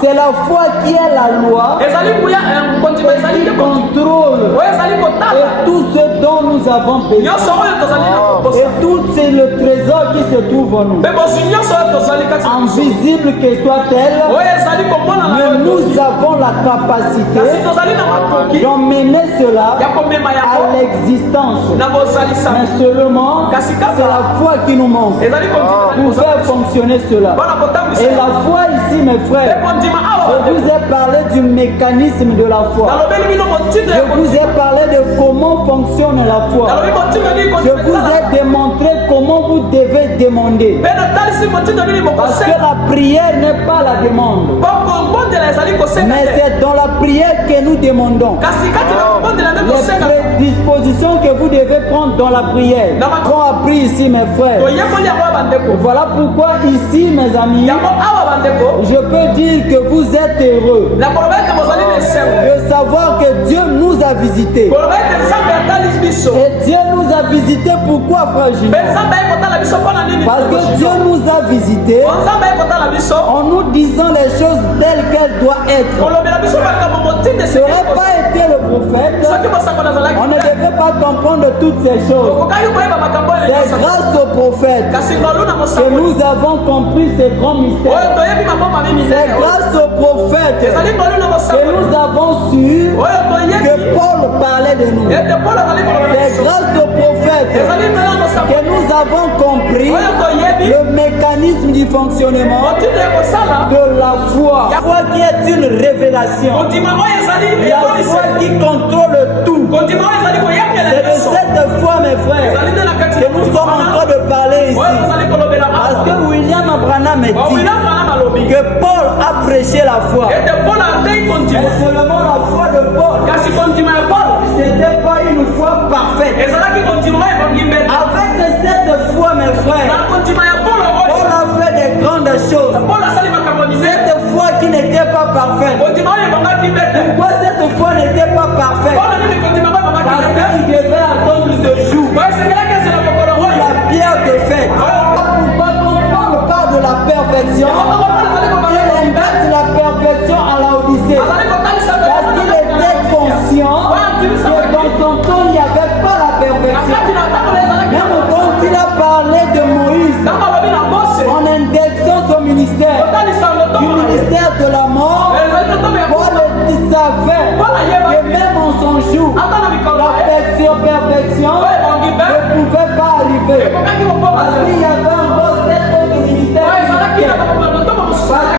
C'est la foi qui est la loi, qui contrôle et tout ce dont nous avons besoin. Et tout c'est le trésor qui se trouve en nous. Invisible que soit-elle, mais nous avons la capacité d'emmener cela à l'existence. Mais seulement, c'est la foi qui nous manque pour faire fonctionner cela. Et la foi ici, mes frères, je vous ai parlé du mécanisme de la foi. Je vous ai parlé de comment fonctionne la foi. Je vous ai démontré comment vous devez demander. Parce que la prière n'est pas la demande, mais c'est dans la prière que nous demandons. Les prédispositions que vous devez prendre dans la prière sont appris ici, mes frères. Voilà pourquoi ici, mes amis, je peux dire que vous êtes heureux de savoir que Dieu nous a visités. Et Dieu nous a visités pourquoi, frère Jimmy? Parce que Dieu nous a visités en nous disant les choses telles qu'elles doivent être. Ça n'aurait pas été le prophète, on ne devait pas comprendre toutes ces choses. C'est grâce au prophète que nous avons compris ces grands mystères. C'est grâce au prophète que nous avons su que Paul parlait de nous. C'est grâce au prophète que nous avons compris le mécanisme du fonctionnement de la foi. La foi qui est une révélation. La foi qui contrôle tout. C'est de cette foi, mes frères, que nous sommes en train de parler ici. Parce que William Branham dit que Paul a prêché la foi. Et seulement la foi de Paul, c'était pas une foi parfaite. Avec cette foi, mes frères, Paul a fait des grandes choses. Cette foi qui n'était pas parfaite. Pourquoi cette foi n'était pas parfaite? Parce qu'il devait attendre ce jour où la pierre de fête. Pourquoi quand Paul parle de la perfection, il invite la perfection à la Odyssée? Parce qu'il était conscient que dans son temps, il n'y avait pas la perfection. Même quand il a parlé de Moïse, en indexant son ministère, du ministère de la mort, Paul savait que même en son jour, la perfection ne pouvait pas arriver. Parce qu'il y avait encore 7 autres ministères.